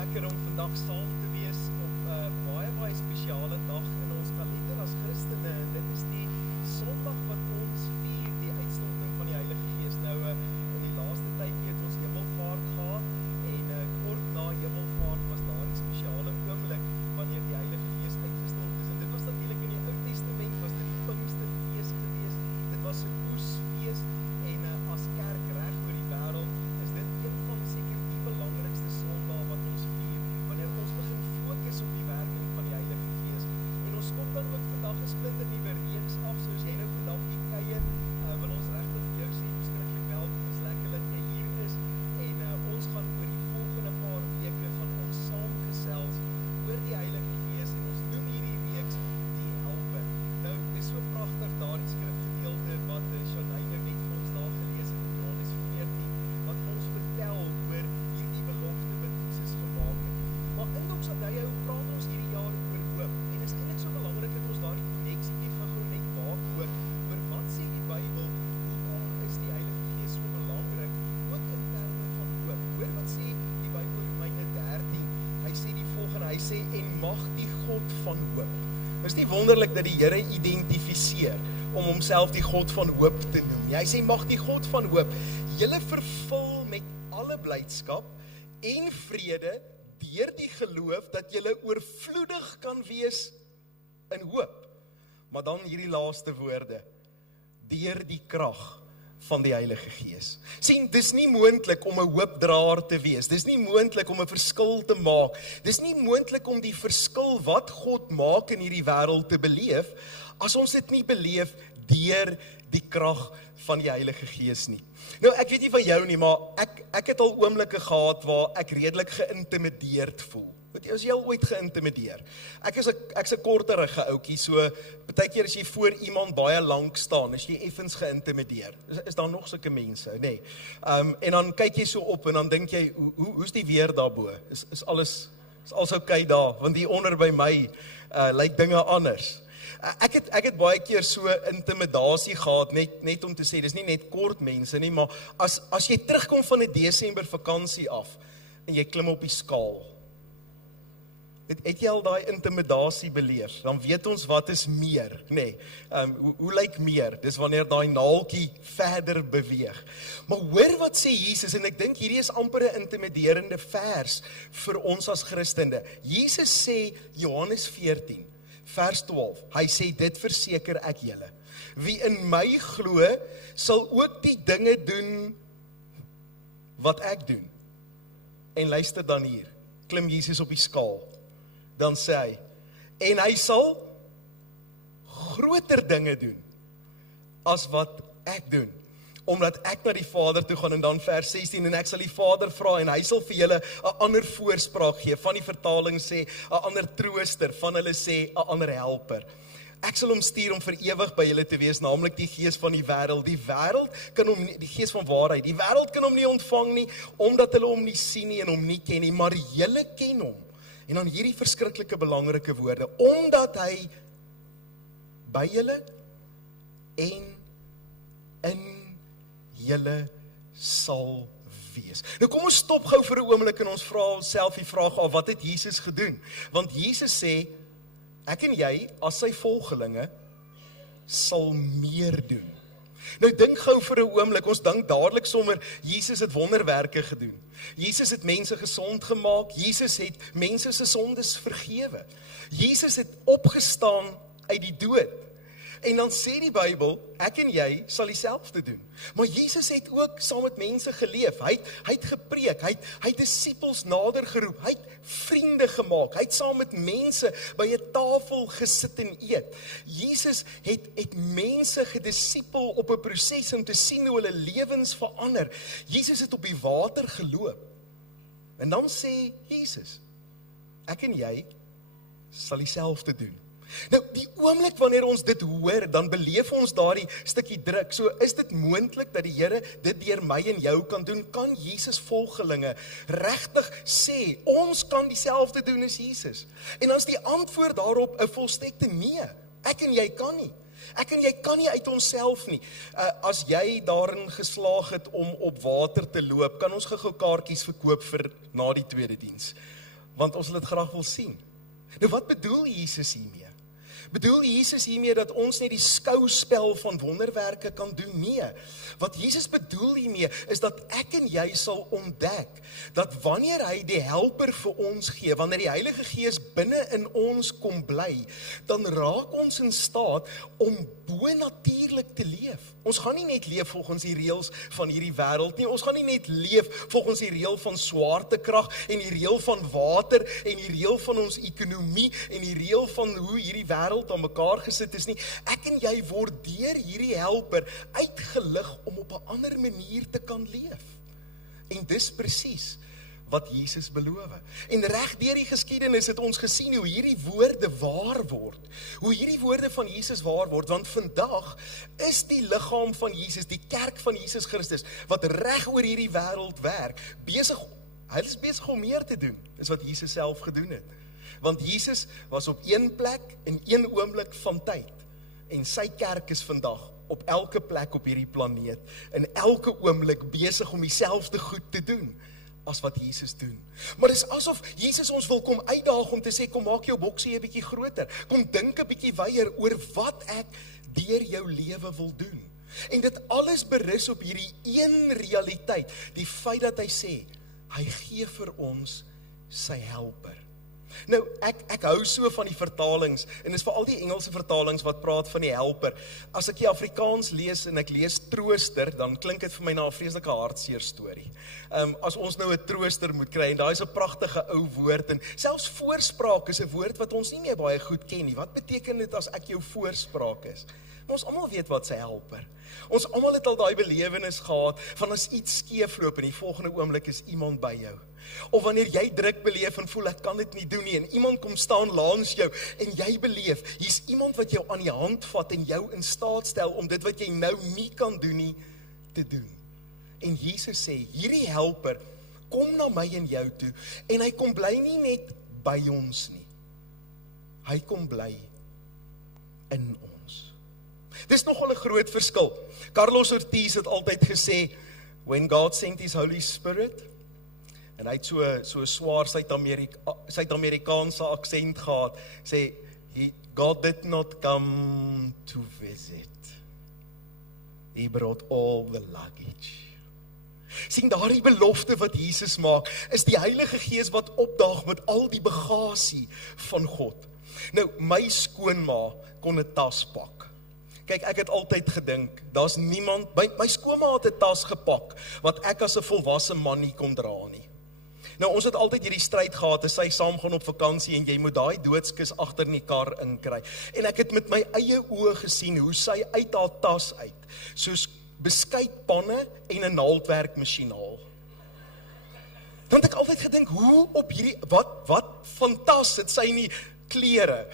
lekker om vandag saam te wees op 'n baie spesiale dag in ons kalender as Christene. Dit is die Sondag wat ons vier die uitstorting van die Heilige Gees. Nou in die laaste tyd het ons Hemelvaart gehad en kort na Hemelvaart was daar 'n spesiale oomblik wanneer die Heilige Gees uitgestort is. En dit was natuurlik in die Ou Testament was dit die Pinksterfees gewees. Dit was 'n oesfees en as kerk reg oor die wêreld is dit een van seker die belangrikste Sondae wat ons vier wanneer ons begin fokus op die werking van die Heilige Gees. En ons kom dan ook vandag 'n splinte nuwe reeks af, soos jy nou vandag die kuier wil ons regtig vir jou sê beskiklik welkom. Dis lekker dat jy hier is en ons gaan oor die volgende paar weke van ons saamgesels oor die Heilige Gees en ons noem hierdie reeks die Helper. Nou, dis so pragtig daardie skrifgedeelte wat Shanay nou net vir ons daar gelees het in Johannes 14 wat ons vertel oor hierdie belofte wat Jesus gemaak het. Maar in ons Shanay praat ons hierdie jaar oor hoop en is eintlik so belangrik dat ons daardie koneksietjie gou net maak oor wat sê die Bybel, hoekom is die Heilige Gees so belangrik, ook in terme van hoop. Hoor wat sê die Bybel in Romeine 13, hy sê die volgende, hy sê, en mag die God van hoop. Is nie wonderlik dat die Here identifiseer om homself die God van hoop te noem. Hy sê, mag die God van hoop julle vervul met alle blydskap en vrede deur die geloof dat julle oorvloedig kan wees in hoop. Maar dan hierdie laaste woorde, deur die krag van die Heilige Gees. Sien, dis nie moontlik om 'n hoopdraer te wees. Dis nie moontlik om 'n verskil te maak. Dis nie moontlik om die verskil wat God maak in hierdie wêreld te beleef, as ons dit nie beleef deur die krag van die Heilige Gees nie. Nou, ek weet nie van jou nie, maar ek het al oomblikke gehad waar ek redelik geïntimideerd voel. Is jy al ooit geïntimideer? Ek is 'n korterige ouetjie, so partykeer as jy voor iemand baie lank staan, is jy effens geïntimideer. Is daar nog sulke mense, nee. En dan kyk jy so op en dan dink jy, hoe's die weer daarbo? Is alles okay daar? Want hier onder by my lyk dinge anders. Ek het baie keer so intimidasie gehad, net om te sê, dis nie net kort mense nie, maar as jy terugkom van 'n Desember vakansie af en jy klim op die skaal. Het jy al daai intimidasie beleef? Dan weet ons wat is meer, nee. Hoe lyk meer? Dis wanneer daai naaltjie verder beweeg. Maar hoor wat sê Jesus, en ek dink hierdie is amper 'n intimiderende vers vir ons as Christene. Jesus sê, Johannes 14, vers 12, hy sê, dit verseker ek julle. Wie in my glo, sal ook die dinge doen wat ek doen. En luister dan hier, klim Jesus op die skaal. Dan sê hy, en hy sal groter dinge doen as wat ek doen, omdat ek na die Vader toe gaan. En dan vers 16, en ek sal die Vader vra en hy sal vir julle 'n ander voorspraak gee. Van die vertaling sê 'n ander trooster, van hulle sê 'n ander helper. Ek sal hom stuur om vir ewig by julle te wees, naamlik die Gees van die wêreld. Die wêreld kan hom nie, die Gees van waarheid, die wêreld kan hom nie ontvang nie, omdat hulle hom nie sien nie en hom nie ken nie, maar julle ken hom. En dan hierdie verskriklike belangrike woorde, omdat hy by julle en in julle sal wees. Nou kom ons stop gou vir 'n oomblik en ons vra onsself die vraag af, wat het Jesus gedoen? Want Jesus sê, ek en jy, as sy volgelinge, sal meer doen. Nou dink gou vir 'n oomblik, ons dink dadelik sommer, Jesus het wonderwerke gedoen. Jesus het mense gesond gemaak, Jesus het mense se sondes vergewe. Jesus het opgestaan uit die dood. En dan sê die Bybel, ek en jy sal dieselfde doen. Maar Jesus het ook saam met mense geleef. Hy het gepreek, hy het disippels nader geroep, hy het vriende gemaak, hy het saam met mense by 'n tafel gesit en eet. Jesus het mense gedisipel op 'n proses om te sien hoe hulle lewens verander. Jesus het op die water geloop. En dan sê Jesus, ek en jy sal dieselfde doen. Nou, die oomblik wanneer ons dit hoor, dan beleef ons daardie stukkie druk. So, is dit moontlik dat die Here dit deur my en jou kan doen? Kan Jesus volgelinge regtig sê, ons kan dieselfde doen as Jesus? En dan is die antwoord daarop 'n volstrekte nee. Ek en jy kan nie. Ek en jy kan nie uit onsself nie. As jy daarin geslaag het om op water te loop, kan ons gou kaartjies verkoop vir na die tweede diens. want ons wil dit graag wil sien. Nou wat bedoel Jesus hiermee? Bedoel Jesus hiermee dat ons net die skouspel van wonderwerke kan doen? Nee. Wat Jesus bedoel hiermee is dat ek en jy sal ontdek dat wanneer hy die helper vir ons gee, wanneer die Heilige Gees binne in ons kom bly, dan raak ons in staat om bonatuurlik te leef. Ons gaan nie net leef volgens die reëls van hierdie wêreld nie, ons gaan nie net leef volgens die reël van swaartekrag en die reël van water en die reël van ons ekonomie en die reël van hoe hierdie wêreld aan mekaar gesit is nie. Ek en jy word deur hierdie helper uitgelig om op 'n ander manier te kan leef. En dis presies wat Jesus beloof. En reg deur die geskiedenis het ons gesien hoe hierdie woorde waar word. Hoe hierdie woorde van Jesus waar word, want vandag is die liggaam van Jesus, die kerk van Jesus Christus, wat reg oor hierdie wêreld werk, hy is besig om meer te doen, is wat Jesus self gedoen het. Want Jesus was op een plek in een oomblik van tyd, en sy kerk is vandag op elke plek op hierdie planeet, in elke oomblik besig om dieselfde goed te doen, as wat Jesus doen. Maar dis asof Jesus ons wil kom uitdaag om te sê, kom maak jou boksie 'n bietjie groter, kom dink 'n bietjie weier oor wat ek deur jou lewe wil doen. En dit alles berus op hierdie een realiteit, die feit dat hy sê, hy gee vir ons sy helper. Nou, ek hou so van die vertalings, en dis veral die Engelse vertalings wat praat van die helper. As ek die Afrikaans lees en ek lees trooster, dan klink dit vir my na 'n vreeslike hartseer storie. As ons nou 'n trooster moet kry, en daai is 'n pragtige ou woord, en selfs voorspraak is 'n woord wat ons nie meer baie goed ken nie. Wat beteken dit as ek jou voorspraak is? Maar ons almal weet wat sy helper. Ons almal het al daai belewenis gehad, van as iets skeefloop, en die volgende oomblik is iemand by jou. Of wanneer jy druk beleef en voel ek kan dit nie doen nie, en iemand kom staan langs jou, en jy beleef, hier's iemand wat jou aan die hand vat, en jou in staat stel om dit wat jy nou nie kan doen nie, te doen. En Jesus sê, hierdie helper, kom na my en jou toe, en hy kom bly nie net by ons nie. Hy kom bly in ons. Dis nogal 'n groot verskil. Carlos Ortiz het altyd gesê, when God sent his Holy Spirit, en hy het so swaar Suid-Amerikaanse aksent gehad, sê, God did not come to visit. He brought all the luggage. Sien, daardie belofte wat Jesus maak, is die Heilige Gees wat opdaag met al die bagasie van God. Nou, my skoonma kon 'n tas pak. Kyk, ek het altyd gedink, daar's niemand, my skoonma het 'n tas gepak, wat ek as 'n volwasse man nie kon dra nie. Nou, ons het altyd hierdie stryd gehad, as sy saam gaan op vakansie, en jy moet daai doodskus agter in die kar inkry. En ek het met my eie oë gesien, hoe sy uit haar tas uit, soos beskuitpanne en 'n naaldwerkmasjien haal. Dan het ek altyd gedink, hoe op hierdie, wat van tas het sy nie klere?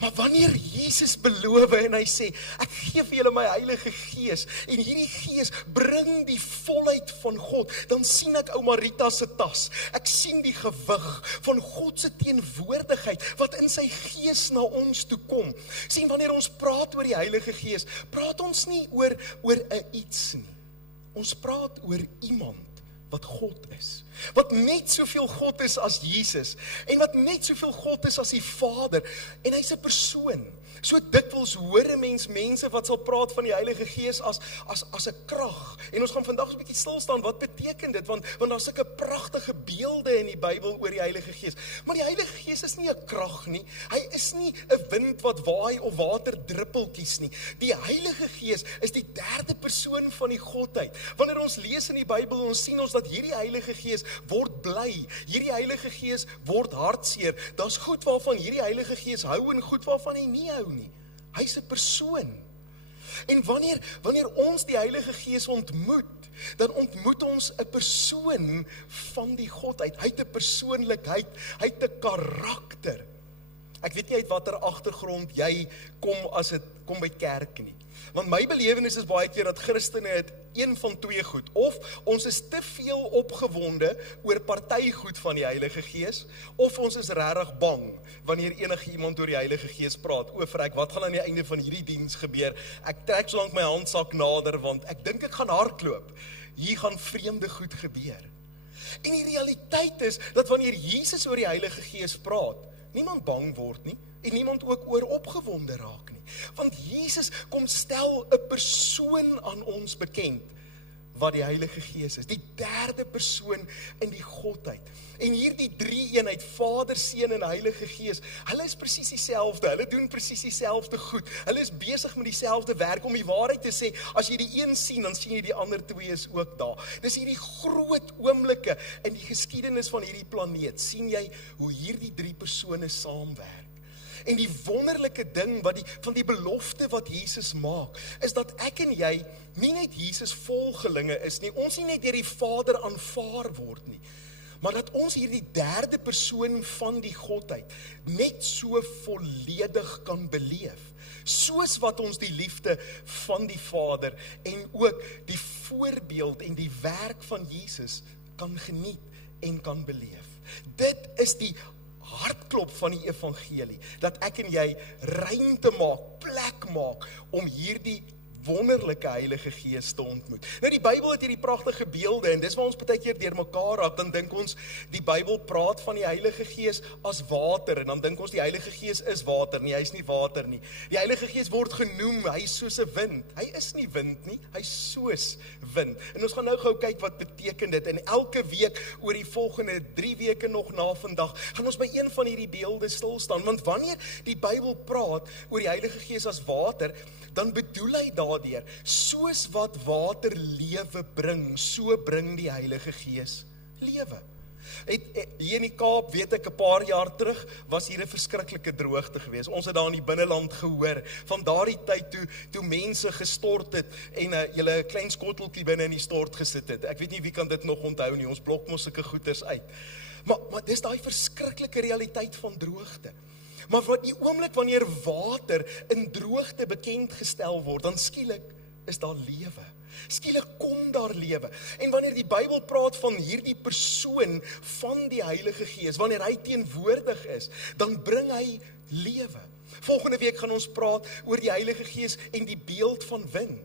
Maar wanneer Jesus beloof en hy sê, ek gee vir julle my Heilige Gees, en hierdie Gees bring die volheid van God, dan sien ek ou Marita se tas, ek sien die gewig van God se teenwoordigheid, wat in sy Gees na ons toe kom. Sien, wanneer ons praat oor die Heilige Gees, praat ons nie oor 'n iets nie. Ons praat oor iemand wat God is, wat net soveel God is as Jesus, en wat net soveel God is as die Vader, en hy's 'n persoon. So dikwels hoor 'n mens mense wat sal praat van die Heilige Gees as 'n krag, en ons gaan vandag so 'n bietjie stil staan, wat beteken dit, want daar's sulke pragtige beelde in die Bybel oor die Heilige Gees, maar die Heilige Gees is nie 'n krag nie, hy is nie 'n wind wat waai of waterdruppeltjies nie. Die Heilige Gees is die derde persoon van die Godheid. Wanneer ons lees in die Bybel, ons sien ons dat hierdie Heilige Gees word bly, hierdie Heilige Gees word hartseer, daar's goed waarvan hierdie Heilige Gees hou en goed waarvan hy nie hou nie. Hy's 'n persoon. En wanneer ons die Heilige Gees ontmoet, dan ontmoet ons 'n persoon van die Godheid. Hy het 'n persoonlikheid, hy het 'n karakter. Ek weet nie uit watter agtergrond jy kom as dit kom by kerk nie. Want my belewenis is baie keer dat Christene het een van twee goed. Of ons is te veel opgewonde oor partygoed van die Heilige Gees, of ons is regtig bang wanneer enige iemand oor die Heilige Gees praat. O, vrek, wat gaan aan die einde van hierdie diens gebeur? Ek trek so lank my handsak nader, want ek dink ek gaan hardloop. Hier gaan vreemde goed gebeur. En die realiteit is, dat wanneer Jesus oor die Heilige Gees praat, niemand bang word nie, en niemand ook oor opgewonde raak nie. Want Jesus kom stel 'n persoon aan ons bekend, wat die Heilige Gees is, die derde persoon in die Godheid. En hierdie drie-eenheid, Vader, Seun en Heilige Gees, hulle is presies dieselfde, hulle doen presies dieselfde goed, hulle is besig met dieselfde werk, om die waarheid te sê, as jy die een sien, dan sien jy die ander twee is ook daar. Dis hierdie groot oomblikke in die geskiedenis van hierdie planeet, sien jy hoe hierdie drie persone saamwerk. En die wonderlike ding van die belofte wat Jesus maak, is dat ek en jy nie net Jesus volgelinge is nie, ons nie net deur die Vader aanvaar word nie, maar dat ons hierdie derde persoon van die Godheid net so volledig kan beleef, soos wat ons die liefde van die Vader en ook die voorbeeld en die werk van Jesus kan geniet en kan beleef. Dit is die hartklop van die evangelie, dat ek en jy ruimte maak, plek maak, om hierdie wonderlike Heilige Gees te ontmoet. Nou die Bybel het hierdie pragtige beelde, en dis waar ons baie keer deur mekaar raak, dan dink ons, die Bybel praat van die Heilige Gees as water, en dan dink ons die Heilige Gees is water, nie, hy is nie water nie. Die Heilige Gees word genoem, hy is soos 'n wind. Hy is nie wind nie, hy is soos wind. En ons gaan nou gou kyk wat beteken dit, en elke week oor die volgende 3 weke nog na vandag, gaan ons by een van hierdie beelde stil staan, want wanneer die Bybel praat oor die Heilige Gees as water, dan bedoel hy daardeur, soos wat water lewe bring, so bring die Heilige Gees lewe. Hier in die Kaap, weet ek, 'n paar jaar terug, was hier 'n verskriklike droogte gewees. Ons het daar in die binneland gehoor, van daardie tyd toe mense gestort het, en julle 'n klein skotteltjie binne in die stort gesit het. Ek weet nie wie kan dit nog onthou nie, ons blok mos sulke goeters uit. Maar dis daai verskriklike realiteit van droogte. Maar wat die oomblik wanneer water in droogte bekend gestel word, dan skielik is daar lewe. Skielik kom daar lewe. En wanneer die Bybel praat van hierdie persoon van die Heilige Gees, wanneer hy teenwoordig is, dan bring hy lewe. Volgende week gaan ons praat oor die Heilige Gees en die beeld van wind.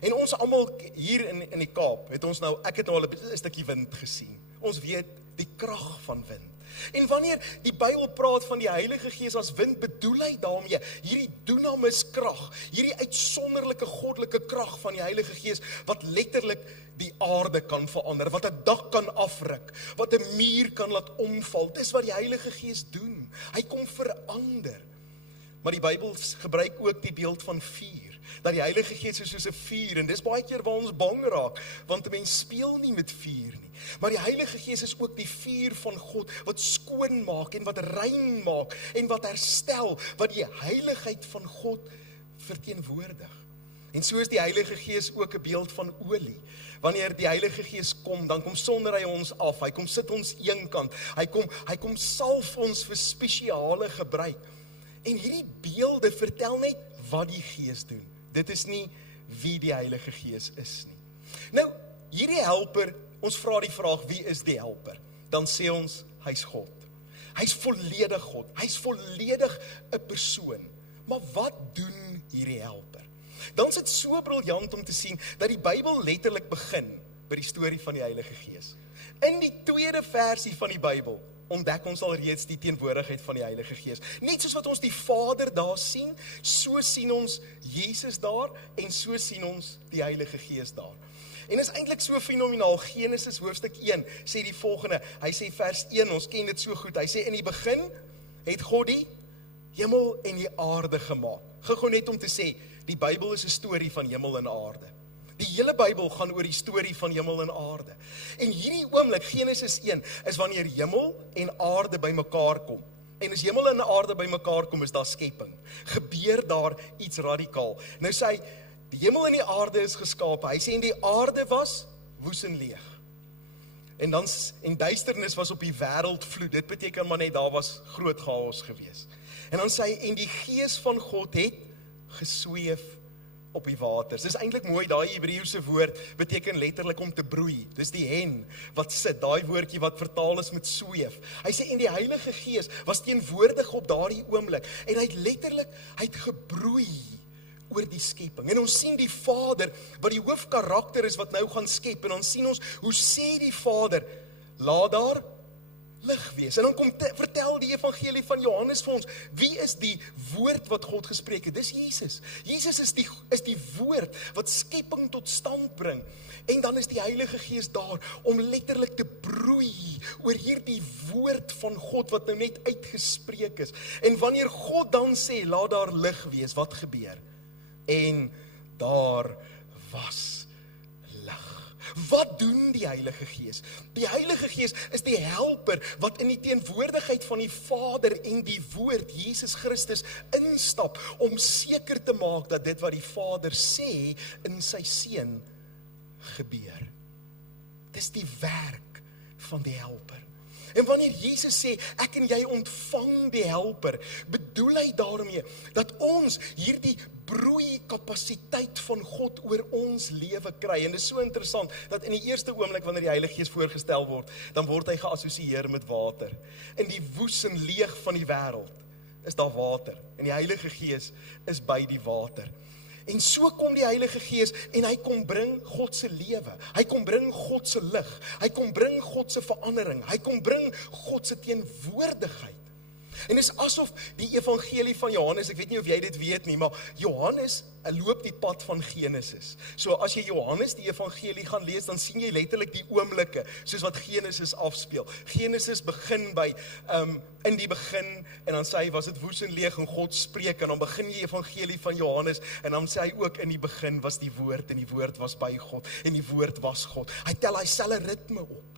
En ons almal hier in die Kaap, ek het nou al 'n stukkie wind gesien. Ons weet die krag van wind. En wanneer die Bybel praat van die Heilige Gees as wind, bedoel hy daarmee hierdie dunamis krag, hierdie uitsonderlike goddelike krag van die Heilige Gees, wat letterlik die aarde kan verander, wat 'n dak kan afruk, wat 'n muur kan laat omval. Dis wat die Heilige Gees doen. Hy kom verander. Maar die Bybel gebruik ook die beeld van vuur, dat die Heilige Gees is soos 'n vuur, en dis baie keer waar ons bang raak, want 'n mens speel nie met vuur nie. Maar die Heilige Gees is ook die vuur van God, wat skoon maak, en wat rein maak, en wat herstel, wat die heiligheid van God verteenwoordig. En so is die Heilige Gees ook 'n beeld van olie. Wanneer die Heilige Gees kom, dan kom sonder hy ons af, hy kom sit ons eenkant, hy kom salf ons vir spesiale gebruik. En hierdie beelde vertel net wat die Gees doen. Dit is nie wie die Heilige Gees is nie. Nou, hierdie helper, ons vra die vraag, wie is die helper? Dan sê ons, hy's God. Hy's volledig God. Hy's volledig 'n persoon. Maar wat doen hierdie helper? Dan is dit so briljant om te sien, dat die Bybel letterlik begin by die storie van die Heilige Gees. In die tweede versie van die Bybel ontdek ons al reeds die teenwoordigheid van die Heilige Gees. Net soos wat ons die Vader daar sien, so sien ons Jesus daar, en so sien ons die Heilige Gees daar. En is eintlik so fenomenaal. Genesis hoofstuk 1 sê die volgende, hy sê vers 1, ons ken dit so goed, hy sê in die begin het God die hemel en die aarde gemaak. Gou net om te sê, die Bybel is 'n storie van hemel en aarde. Die hele Bybel gaan oor die storie van hemel en aarde. En hierdie oomblik, Genesis 1, is wanneer hemel en aarde bymekaar kom. En as hemel en aarde bymekaar kom, is daar skepping. Gebeur daar iets radikaal. Nou sê hy, die hemel en die aarde is geskape. Hy sê, en die aarde was woes en leeg. En duisternis was op die wêreld vloed. Dit beteken maar net, daar was groot chaos gewees. En dan sê hy, en die Gees van God het gesweef op die waters. Dis eintlik mooi, daai Hebreëse woord beteken letterlik om te broei. Dis die hen wat sit, daai woordjie wat vertaal is met sweef. Hy sê, en die Heilige Gees was teenwoordig op daardie oomblik, en hy het gebroei oor die skepping. En ons sien die Vader, wat die hoofkarakter is, wat nou gaan skep, en dan sien ons, hoe sê die Vader, laat daar lig wees. En dan vertel die evangelie van Johannes vir ons, wie is die woord wat God gespreek het? Dis Jesus. Jesus is die woord wat skepping tot stand bring. En dan is die Heilige Gees daar om letterlik te broei oor hierdie woord van God wat nou net uitgespreek is. En wanneer God dan sê, laat daar lig wees, wat gebeur? En daar was lig. Wat doen die Heilige Gees? Die Heilige Gees is die helper wat in die teenwoordigheid van die Vader en die Woord, Jesus Christus, instap om seker te maak dat dit wat die Vader sê in sy Seun gebeur. Dis die werk van die helper. En wanneer Jesus sê, ek en jy ontvang die helper, bedoel hy daarmee dat ons hierdie broeikapasiteit van God oor ons lewe kry. En dit is so interessant, dat in die eerste oomblik wanneer die Heilige Gees voorgestel word, dan word hy geassosieer met water. In die woes en leeg van die wêreld is daar water. En die Heilige Gees is by die water. En so kom die Heilige Gees en hy kom bring God se lewe. Hy kom bring God se lig. Hy kom bring God se verandering. Hy kom bring God se teenwoordigheid. En is asof die evangelie van Johannes, ek weet nie of jy dit weet nie, maar Johannes loop die pad van Genesis. So as jy Johannes die evangelie gaan lees, dan sien jy letterlik die oomblikke, soos wat Genesis afspeel. Genesis begin by, in die begin, en dan sê hy, was dit woes en leeg en God spreek, en dan begin die evangelie van Johannes, en dan sê hy ook, in die begin was die woord, en die woord was by God, en die woord was God. Hy tel hy selfe ritme op.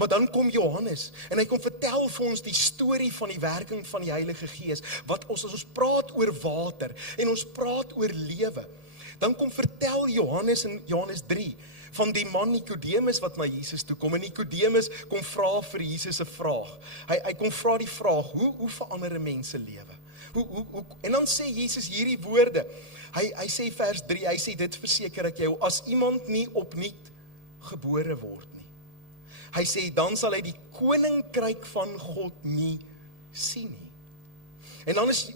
Maar dan kom Johannes, en hy kom vertel vir ons die storie van die werking van die Heilige Gees, wat as ons praat oor water, en ons praat oor lewe, dan kom vertel Johannes in Johannes 3, van die man Nikodemus wat na Jesus toe kom, en Nikodemus kom vra vir Jesus 'n vraag. Hy kom vra die vraag, hoe verander 'n mens se lewe? En dan sê Jesus hierdie woorde, hy sê vers 3, hy sê, dit verseker ek jou, as iemand nie opnuut gebore word, hy sê, dan sal hy die koninkryk van God nie sien nie. En dan is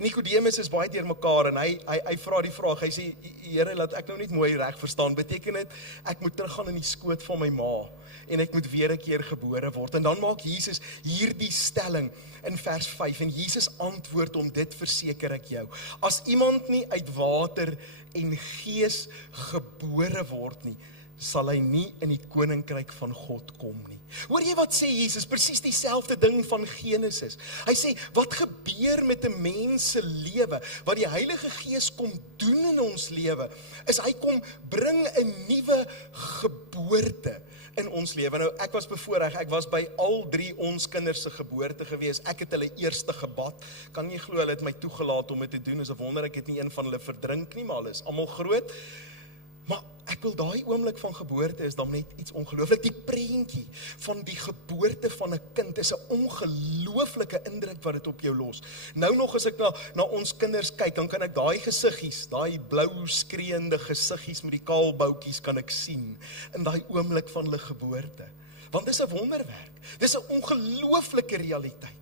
Nikodemus is baie deurmekaar en hy vra die vraag, hy sê, Here, laat ek nou net mooi reg verstaan, beteken dit, ek moet teruggaan in die skoot van my ma, en ek moet weer 'n keer gebore word. En dan maak Jesus hierdie stelling in vers 5, en Jesus antwoord om dit verseker ek jou. As iemand nie uit water en gees gebore word nie, sal hy nie in die koninkryk van God kom nie. Hoor jy wat sê Jesus? Presies dieselfde ding van Genesis. Hy sê, wat gebeur met 'n mens se lewe, wat die Heilige Gees kom doen in ons lewe, is hy kom bring 'n nuwe geboorte in ons lewe. Nou, ek was bevoorreg, ek was by al 3 ons kinders se geboorte gewees, ek het hulle eerste gebad, kan nie glo, hulle het my toegelaat om dit te doen, is 'n wonder ek het nie een van hulle verdrink nie, maar hulle is almal groot. Maar ek wil daai oomblik van geboorte is dan net iets ongelooflik. Die prentjie van die geboorte van 'n kind is 'n ongelooflike indruk wat dit op jou los. Nou nog as ek na ons kinders kyk, dan kan ek daai gesiggies, daai blou skreeende gesiggies met die kaal boutjies kan ek sien in daai oomblik van hulle geboorte. Want dis 'n wonderwerk. Dis 'n ongelooflike realiteit.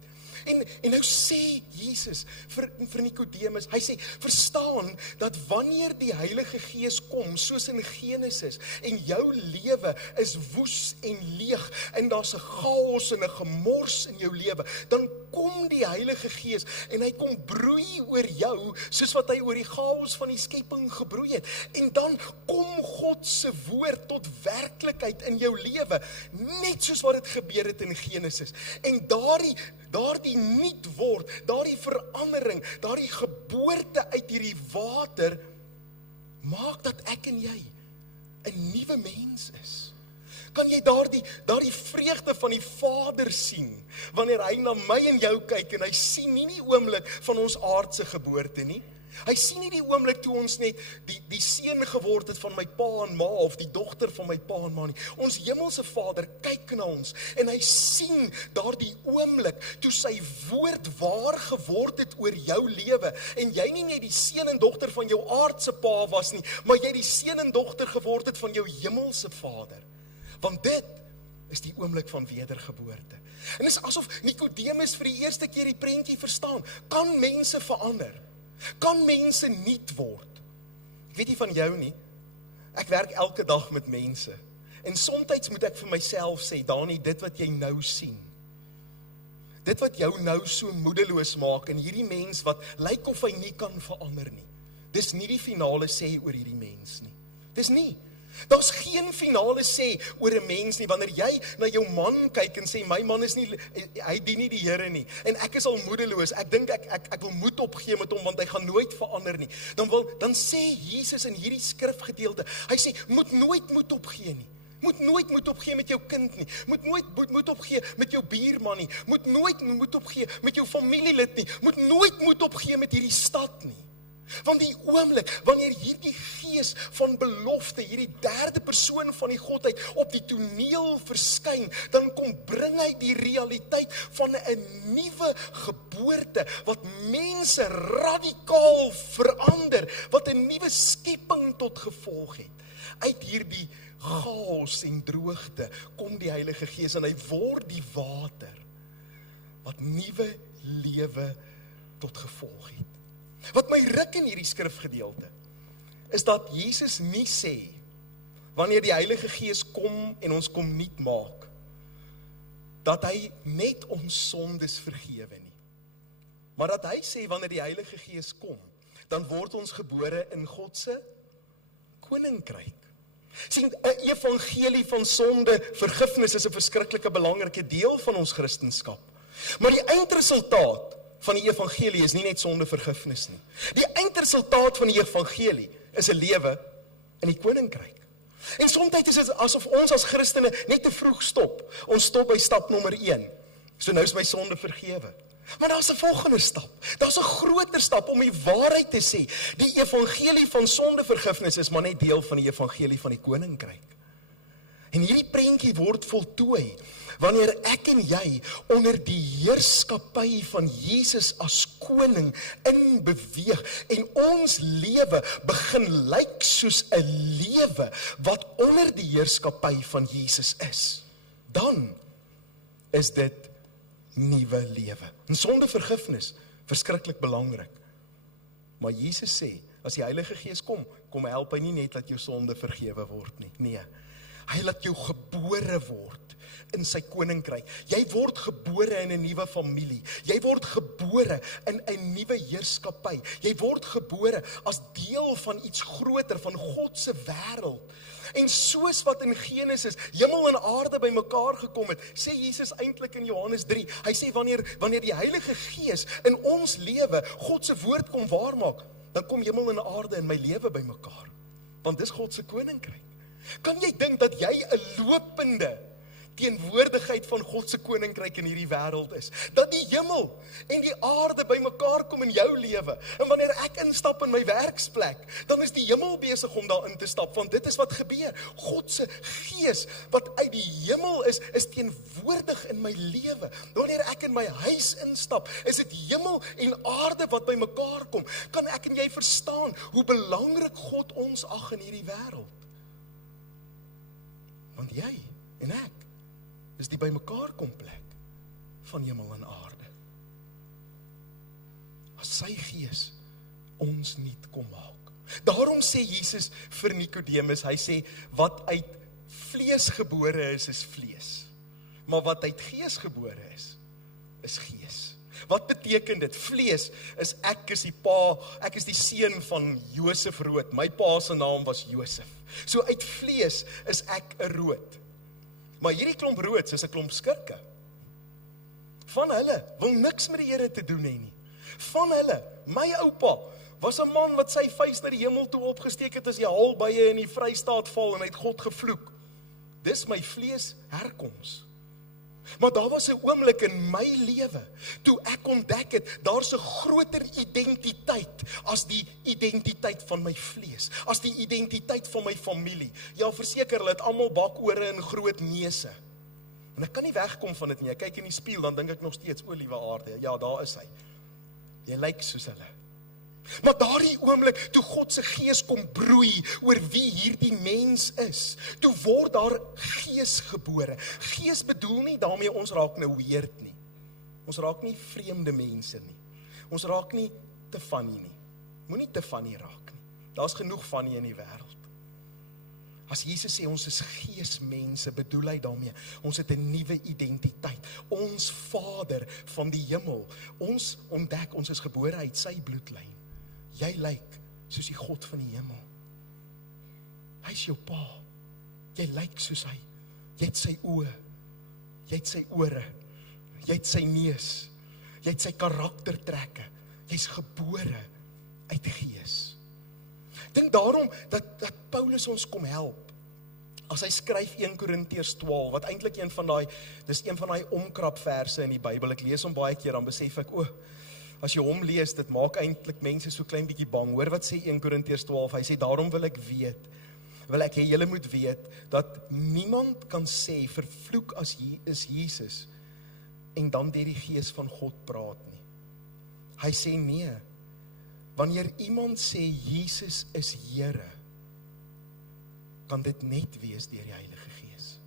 En nou sê Jesus vir Nikodemus, hy sê, verstaan dat wanneer die Heilige Gees kom, soos in Genesis, en jou lewe is woes en leeg, en daar's 'n chaos en 'n gemors in jou lewe, dan kom die Heilige Gees, en hy kom broei oor jou, soos wat hy oor die chaos van die skepping gebroei het, en dan kom God se woord tot werklikheid in jou lewe, net soos wat dit gebeur het in Genesis, en daardie nuut word, daardie verandering, daardie geboorte uit hierdie water, maak dat ek en jy 'n nuwe mens is. Kan jy daardie vreugde van die Vader sien, wanneer hy na my en jou kyk, en hy sien nie die oomblik van ons aardse geboorte nie, hy sien nie die oomblik toe ons net die seun geword het van my pa en ma, of die dogter van my pa en ma nie. Ons hemelse Vader kyk na ons, en hy sien daardie oomblik, toe sy woord waar geword het oor jou lewe, en jy nie net die seun en dogter van jou aardse pa was nie, maar jy die seun en dogter geword het van jou hemelse Vader. Want dit is die oomblik van wedergeboorte. En dit is asof Nikodemus vir die eerste keer die prentjie verstaan. Kan mense verander? Kan mense nuut word? Ek weet nie van jou nie. Ek werk elke dag met mense. En soms moet ek vir myself sê, Dani, dit wat jy nou sien, dit wat jou nou so moedeloos maak, en hierdie mens wat lyk of hy nie kan verander nie, dis nie die finale sê oor hierdie mens nie. Dis nie. Daar's geen finale sê oor 'n mens nie, wanneer jy na jou man kyk en sê, my man is nie, hy dien nie die Here nie, en ek is al moedeloos, ek dink ek wil moed opgee met hom, want hy gaan nooit verander nie, dan sê Jesus in hierdie skrifgedeelte, hy sê, moet nooit moed opgee nie, moet nooit moed opgee met jou kind nie, moet nooit moed opgee met jou buurman nie, moet nooit moed opgee met jou familielid nie, moet nooit moed opgee met hierdie stad nie. Want die oomblik, wanneer hierdie gees van belofte, hierdie derde persoon van die Godheid op die toneel verskyn, dan bring hy die realiteit van 'n nuwe geboorte, wat mense radikaal verander, wat 'n nuwe skepping tot gevolg het. Uit hierdie chaos en droogte kom die Heilige Gees en hy word die water, wat nuwe lewe tot gevolg het. Wat my ruk in hierdie skrifgedeelte, is dat Jesus nie sê, wanneer die Heilige Gees kom en ons kom nuut maak, dat hy net ons sondes vergewe nie. Maar dat hy sê, wanneer die Heilige Gees kom, dan word ons gebore in God se koninkryk. Sien, 'n evangelie van sonde vergifnis is 'n verskriklike belangrike deel van ons Christendom. Maar die eindresultaat van die evangelie is nie net sondevergifnis nie. Die eindresultaat van die evangelie is 'n lewe in die koninkryk. En soms is dit asof ons as Christene net te vroeg stop. Ons stop by stap nommer 1. So nou is my sonde vergewe. Maar daar's 'n volgende stap. Daar's 'n groter stap om die waarheid te sê. Die evangelie van sondevergifnis is maar net deel van die evangelie van die koninkryk. En hierdie prentjie word voltooi wanneer ek en jy onder die heerskappy van Jesus as koning inbeweeg en ons lewe begin lyk soos 'n lewe wat onder die heerskappy van Jesus is. Dan is dit nuwe lewe. En sondevergifnis, verskriklik belangrik. Maar Jesus sê, as die Heilige Gees kom help hy nie net dat jou sonde vergewe word nie. Nee, hy laat jou gebore word in sy koninkryk. Jy word gebore in 'n nuwe familie. Jy word gebore in 'n nuwe heerskappy. Jy word gebore as deel van iets groter, van God se wêreld. En soos wat in Genesis hemel en aarde bymekaar gekom het, sê Jesus eintlik in Johannes 3. Hy sê wanneer die Heilige Gees in ons lewe God se woord kom waarmaak, dan kom hemel en aarde in my lewe bymekaar. Want dis God se koninkryk. Kan jy dink dat jy 'n lopende teenwoordigheid van God se koninkryk in hierdie wêreld is? Dat die hemel en die aarde bymekaar kom in jou lewe. En wanneer ek instap in my werksplek, dan is die hemel besig om daarin te stap, want dit is wat gebeur. God se Gees wat uit die hemel is teenwoordig in my lewe. Wanneer ek in my huis instap, is dit hemel en aarde wat bymekaar kom. Kan ek en jy verstaan hoe belangrik God ons ag in hierdie wêreld? Want jy en ek is die bymekaar kom plek van hemel en aarde. As sy Gees ons nuut kom maak. Daarom sê Jesus vir Nikodemus, hy sê, wat uit vlees gebore is vlees. Maar wat uit Gees gebore is Gees. Wat beteken dit? Vlees is ek is die seun van Josef Rood. My pa se naam was Josef. So uit vlees is ek 'n Rood. Maar hierdie klomp Roods is 'n klomp skurke. Van hulle wil niks met die Here te doen hê nie. Van hulle, my oupa, was 'n man wat sy vuis na die hemel toe opgesteek het as die haalbuie in die Vrystaat val en hy het God gevloek. Dis my vlees herkoms. Maar daar was 'n oomblik in my lewe, toe ek ontdek het, daar's 'n groter identiteit as die identiteit van my vlees, as die identiteit van my familie. Ja, verseker, hulle het almal bakore en groot neuse. En ek kan nie wegkom van dit nie. Ek kyk in die spieël, dan dink ek nog steeds, o liewe aarde, ja, daar is hy. Jy lyk soos hulle. Maar daardie oomblik, toe God se Gees kom broei oor wie hierdie mens is, toe word daar Gees gebore. Gees bedoel nie daarmee ons raak nou weird nie. Ons raak nie vreemde mense nie. Ons raak nie te funny nie. Moenie te funny raak nie. Daar's genoeg funny in die wêreld. As Jesus sê ons is geesmense, bedoel hy daarmee, ons het 'n nuwe identiteit. Ons Vader van die hemel, ons ontdek, ons is gebore uit sy bloedlyn. Jy lyk soos die God van die hemel. Hy is jou pa. Jy lyk soos hy. Jy het sy oë. Jy het sy ore. Jy het sy neus. Jy het sy karaktertrekke. Jy's gebore uit die Gees. Ek dink daarom dat Paulus ons kom help. As hy skryf 1 Korintiërs 12, wat eintlik dis een van daai omkrapverse in die Bybel. Ek lees hom baie keer, dan besef ek, as jy hom lees, dit maak eintlik mense so klein bietjie bang. Hoor wat sê 1 Korintiërs 12, hy sê, daarom wil ek hê julle moet weet, dat niemand kan sê, vervloek is Jesus, en dan deur die Gees van God praat nie. Hy sê nee, wanneer iemand sê Jesus is Here, kan dit net wees deur die Heilige Gees.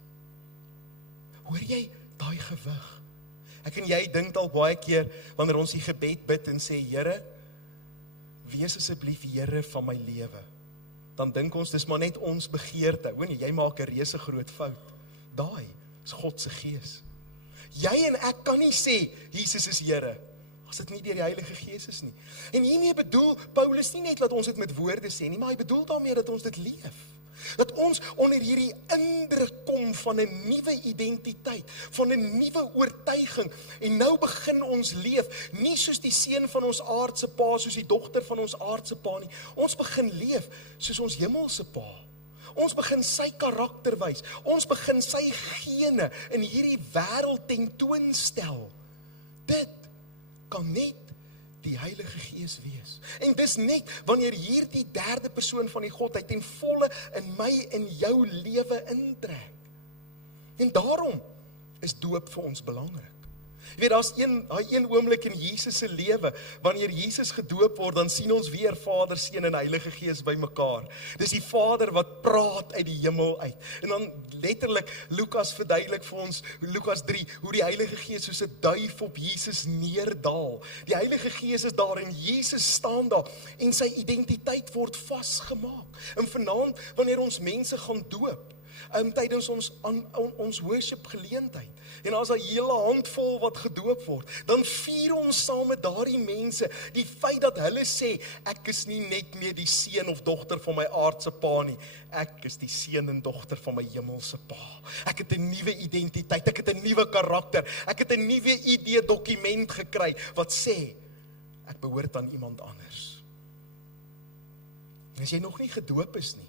Hoor jy daai gewig? Ek en jy dink al baie keer, wanneer ons die gebed bid en sê, Here, wees asseblief Here van my lewe. Dan dink ons, dis maar net ons begeerte. Hoor nie, jy maak 'n reuse groot fout. Daai is God se Gees. Jy en ek kan nie sê, Jesus is Here, as dit nie deur die Heilige Gees is nie. En hiermee bedoel Paulus nie net dat ons dit met woorde sê nie, maar hy bedoel daarmee dat ons dit leef. Dat ons onder hierdie indruk kom van 'n nuwe identiteit, van 'n nuwe oortuiging, en nou begin ons leef, nie soos die seun van ons aardse pa, soos die dogter van ons aardse pa nie. Ons begin leef soos ons hemelse pa. Ons begin sy karakter wys. Ons begin sy gene in hierdie wêreld tentoonstel. Dit kan net die Heilige Gees wees. En dis net wanneer hierdie derde persoon van die Godheid ten volle in my en jou lewe intrek. En daarom is doop vir ons belangrik. Jy weet, daar's een oomblik in Jesus se lewe, wanneer Jesus gedoop word, dan sien ons weer Vader, Seun en Heilige Gees by mekaar. Dis die Vader wat praat uit die hemel uit. En dan letterlik, Lukas verduidelik vir ons, Lukas 3, hoe die Heilige Gees soos 'n duif op Jesus neerdaal. Die Heilige Gees is daar en Jesus staan daar en sy identiteit word vasgemaak. En vanaand, wanneer ons mense gaan doop, tydens ons worship geleentheid, en as 'n hele handvol wat gedoop word, dan vier ons saam met daardie mense die feit dat hulle sê, ek is nie net meer die seun of dogter van my aardse pa nie, ek is die seun en dogter van my hemelse pa. Ek het 'n nuwe identiteit, ek het 'n nuwe karakter, ek het 'n nuwe ID-dokument gekry wat sê, ek behoort aan iemand anders. En as jy nog nie gedoop is nie,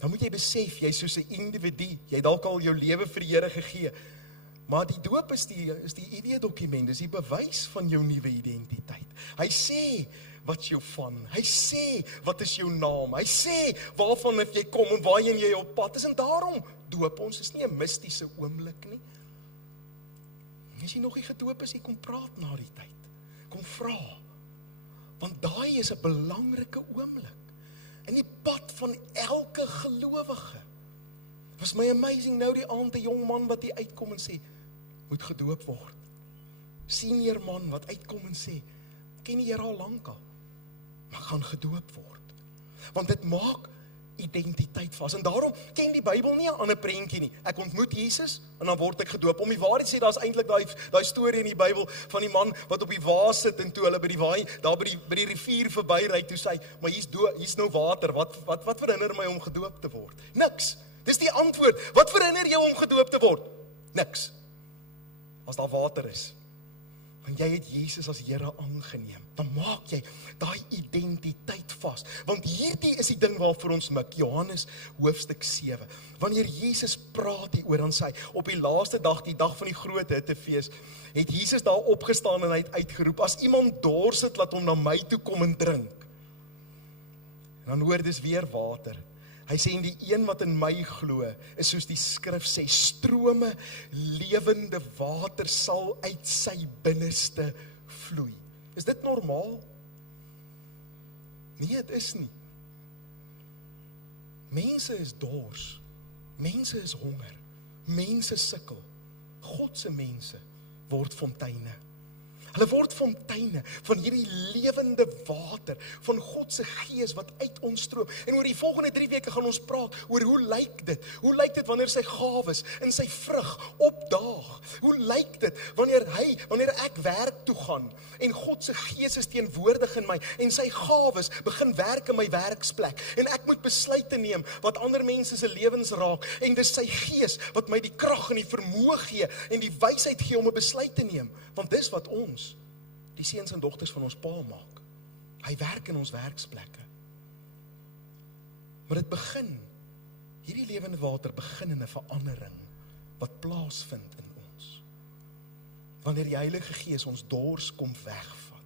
dan moet jy besef, jy is soos 'n individu, jy het dalk al jou lewe vir die Here gegee, maar die doop is die ID-dokument, is die bewys van jou nuwe identiteit. Hy sê wat jou van, hy sê wat is jou naam, hy sê waarvan het jy kom en waarheen jy op pad is, en daarom doop ons, is nie 'n mistiese oomblik nie. As jy nog nie gedoop is, jy kom praat na die tyd, kom vra, want daai is 'n belangrike oomblik. In die pad van elke gelowige. Was my amazing nou die aand 'n jong man wat hier uitkom en sê, moet gedoop word. Senior man wat uitkom en sê, ken die Here al lankal, maar gaan gedoop word. Want dit maak identiteit vas. En daarom ken die Bybel nie 'n ander prentjie nie. Ek ontmoet Jesus en dan word ek gedoop. Om die waarheid sê, daar's eintlik daai storie in die Bybel van die man wat op die waas sit en toe hulle by die rivier verbyry, toe sê hy, maar hier's nou water. Wat verhinder my om gedoop te word? Niks. Dis die antwoord. Wat verhinder jou om gedoop te word? Niks. As daar water is. Want jy het Jesus as Here aangeneem, dan maak jy daai identiteit vas. Want hierdie is die ding waarvoor ons mik, Johannes hoofstuk 7. Wanneer Jesus praat hieroor, dan sê hy, op die laaste dag, die dag van die groot hittefees, het Jesus daar opgestaan en hy het uitgeroep, as iemand dors het, laat hom na my toe kom en drink. En dan hoor dis weer water. Hy sê, en die een wat in my glo, is soos die skrif sê, strome lewende water sal uit sy binneste vloei. Is dit normaal? Nee, dit is nie. Mense is dors, mense is honger, mense sukkel. God se mense word fonteine. Hulle word fonteine van hierdie lewende water, van God se gees wat uit ons stroom. En oor die volgende 3 weke gaan ons praat oor hoe lyk dit? Hoe lyk dit wanneer sy gawes in sy vrug opdaag? Hoe lyk dit wanneer ek werk toe gaan en God se gees is teenwoordig in my en sy gawes begin werk in my werksplek en ek moet besluite neem wat ander mense se lewens raak en dis sy gees wat my die krag en die vermoë gee en die wysheid gee om 'n besluit te neem, want dis wat ons, die seuns en dogters van ons Pa maak. Hy werk in ons werksplekke. Maar dit begin, hierdie lewende water begin in 'n verandering wat plaasvind in ons. Wanneer die Heilige Gees ons dors kom wegvat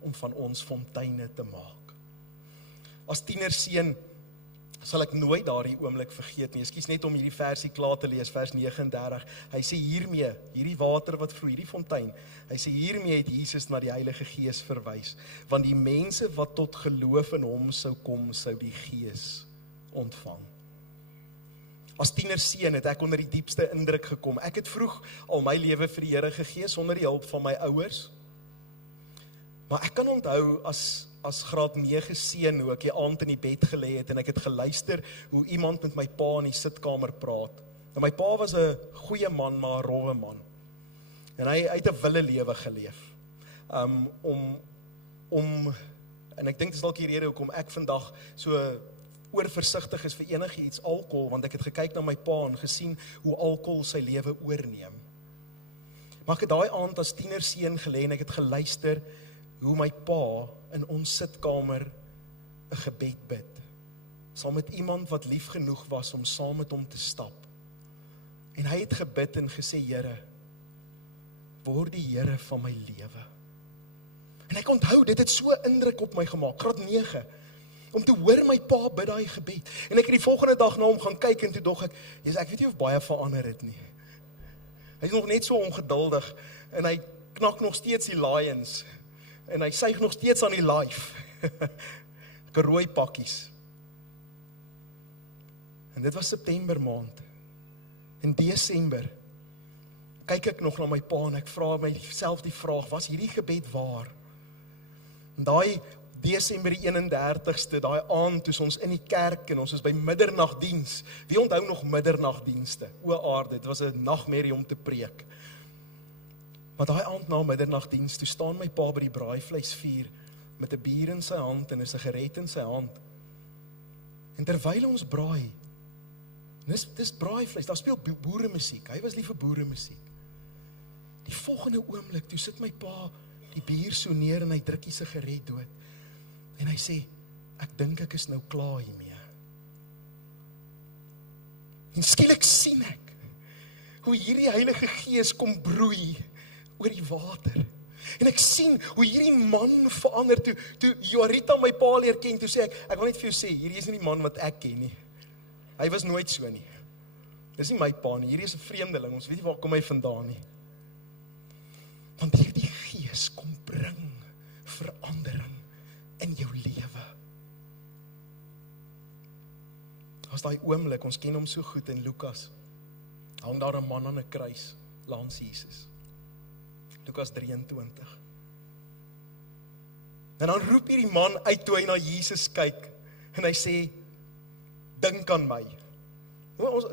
om van ons fonteine te maak. As tienerseun sal ek nooit daardie oomblik vergeet nie. Ekskuus net om hierdie versie klaar te lees, vers 39. Hy sê hiermee, hierdie water wat vloei, hierdie fontein, hy sê hiermee het Jesus na die Heilige Gees verwys, want die mense wat tot geloof in hom sou kom, sou die Gees ontvang. As tienerseun het ek onder die diepste indruk gekom. Ek het vroeg al my lewe vir die Here gegee sonder die hulp van my ouers. Maar ek kan onthou as graad 9 seun hoe ek die aand in die bed gelê het en ek het geluister hoe iemand met my pa in die sitkamer praat. En my pa was 'n goeie man, maar 'n rowwe man. En hy het 'n wille lewe geleef. En ek dink dis dalk die rede hoekom ek vandag so oorversigtig is vir enigiets alkohol, want ek het gekyk na my pa en gesien hoe alkohol sy lewe oorneem. Maar ek het daai aand as tienerseun gelê en ek het geluister hoe my pa in ons sitkamer 'n gebed bid, saam met iemand wat lief genoeg was om saam met hom te stap. En hy het gebid en gesê, Here, word die Here van my lewe. En ek onthou, dit het so indruk op my gemaak, graad 9, om te hoor my pa bid daai gebed. En ek het die volgende dag na hom gaan kyk en toe dog ek weet nie of baie verander het nie. Hy is nog net so ongeduldig en hy knak nog steeds die lions. En hy suig nog steeds aan die life. Rooi pakkies. En dit was September maand. In Desember kyk ek nog na my pa en ek vra myself die vraag, was hierdie gebed waar? En daai Desember die 31ste, daai aand toe ons in die kerk en ons is by middernagdiens. Wie onthou nog middernagdienste? O aarde, dit was 'n nagmerrie om te preek. Maar daai aand na middernagdiens, toe staan my pa by die braaivleisvuur met 'n bier in sy hand en 'n sigaret in sy hand. En terwyl ons braai, dis braaivleis, daar speel boeremusiek. Hy was lief vir boeremusiek. Die volgende oomblik, toe sit my pa die bier so neer en hy druk die sigaret dood. En hy sê, ek dink ek is nou klaar hiermee. En skielik sien ek hoe hierdie Heilige Gees kom broei oor die water. En ek sien hoe hierdie man verander, toe Jorita my pa leer ken, toe sê ek wil net vir jou sê, hierdie is nie die man wat ek ken nie. Hy was nooit so nie. Dis nie my pa nie, hierdie is 'n vreemdeling, ons weet nie waar kom hy vandaan nie. Want hierdie Gees kom bring verandering in jou lewe. As daai oomblik, ons ken hom so goed in Lukas, hang daar 'n man aan 'n kruis langs Jesus. Lukas 23. En dan roep hierdie man uit toe hy na Jesus kyk en hy sê, dink aan my.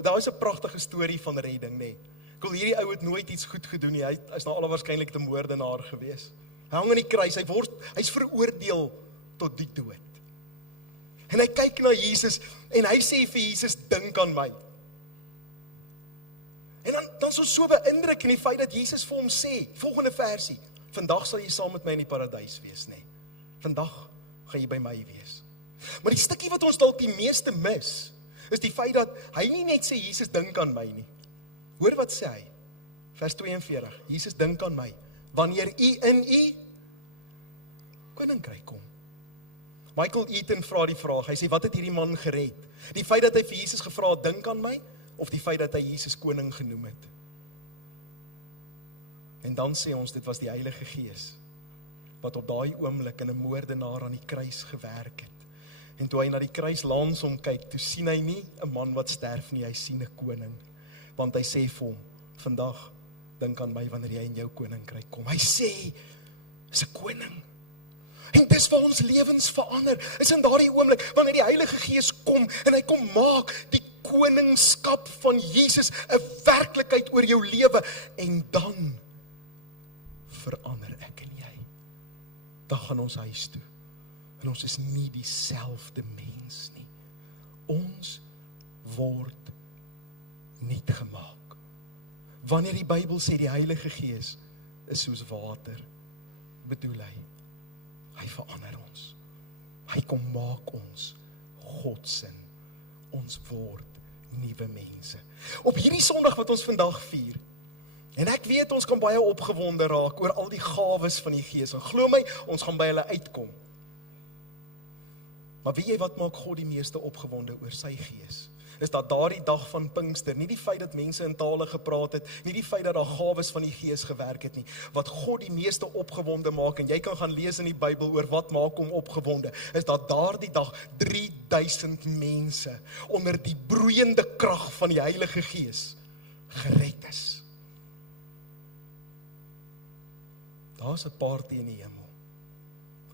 Daar is 'n pragtige storie van redding, nê. Ek wil hierdie ou het nooit iets goed gedoen nie. Hy is na alle waarskynlik 'n moordenaar gewees. Hy hang aan die kruis, hy's veroordeel tot die dood. En hy kyk na Jesus en hy sê vir Jesus, dink aan my. En dan is ons so beïndruk in die feit dat Jesus vir hom sê, volgende versie, vandag sal jy saam met my in die paradys wees, nê. Vandag gaan jy by my wees. Maar die stukkie wat ons dalk die meeste mis, is die feit dat hy nie net sê, Jesus dink aan my nie. Hoor wat sê hy? Vers 42, Jesus dink aan my, wanneer u in u koninkryk kom. Michael Eaton vra die vraag, hy sê, wat het hierdie man gered? Die feit dat hy vir Jesus gevra het, dink aan my, of die feit dat hy Jesus koning genoem het? En dan sê ons, dit was die Heilige Gees, wat op daai oomblik in 'n moordenaar aan die kruis gewerk het. En toe hy na die kruis langs hom kyk, toe sien hy nie 'n man wat sterf nie, hy sien 'n koning. Want hy sê vir hom, vandag dink aan my wanneer jy in jou koninkryk kom. Hy sê, is 'n koning. En dis waar ons lewens verander, is in daardie oomblik, wanneer die Heilige Gees kom, en hy kom maak die koningskap van Jesus 'n werklikheid oor jou lewe, en dan verander ek en jy. Dan gaan ons huis toe, en ons is nie dieselfde mens nie. Ons word nuut gemaak. Wanneer die Bybel sê die Heilige Gees is soos water, bedoel hy verander ons. Hy kom maak ons Godsin. Ons word nuwe mense. Op hierdie Sondag wat ons vandag vier, en ek weet ons kan baie opgewonde raak oor al die gawes van die Gees, en glo my, ons gaan by hulle uitkom. Maar weet jy wat maak God die meeste opgewonde oor sy Gees? Is dat daardie dag van Pinkster, nie die feit dat mense in tale gepraat het, nie die feit dat daar gawes van die Gees gewerk het nie, wat God die meeste opgewonde maak, en jy kan gaan lees in die Bybel oor wat maak hom opgewonde, is dat daardie dag 3000 mense onder die broeiende krag van die Heilige Gees gered is. Daar's 'n party in die hemel,